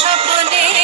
স্বপ্নে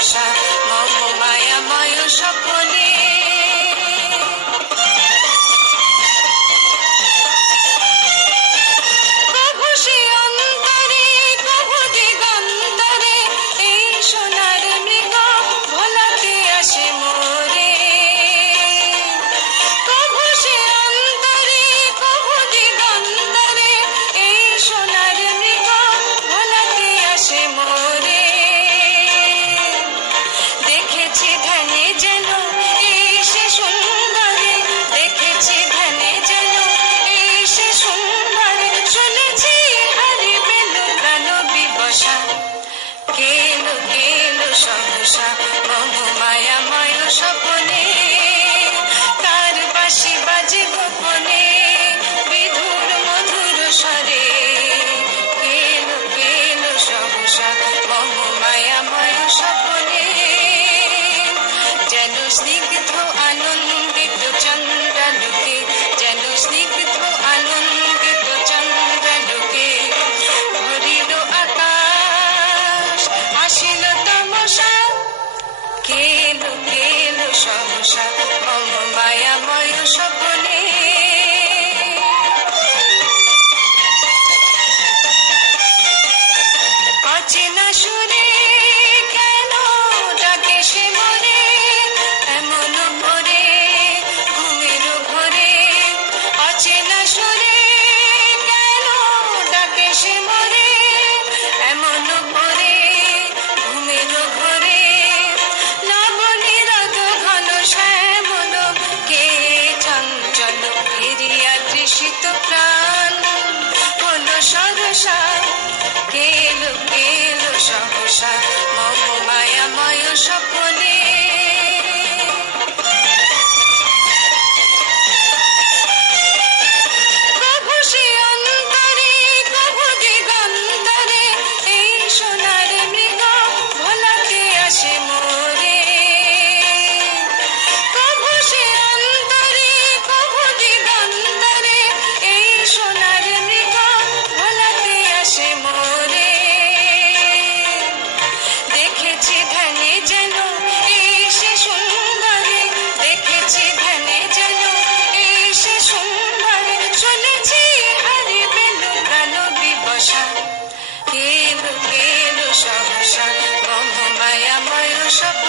ময়ূষা মম মায়া ময়ূষ সকলে থাকিল সহসা বহু মায়াময় স্বপনে। তার বাসি বাজে গোপনে, বিধুর মধুর স্বরে। পেল পেল সহসা বহু মায়াময় স্বপনে? যেন স্নিগ্ধ সংসার মঙ্গল মায়াময় সব গেল সংসার মহমায়া ময় সব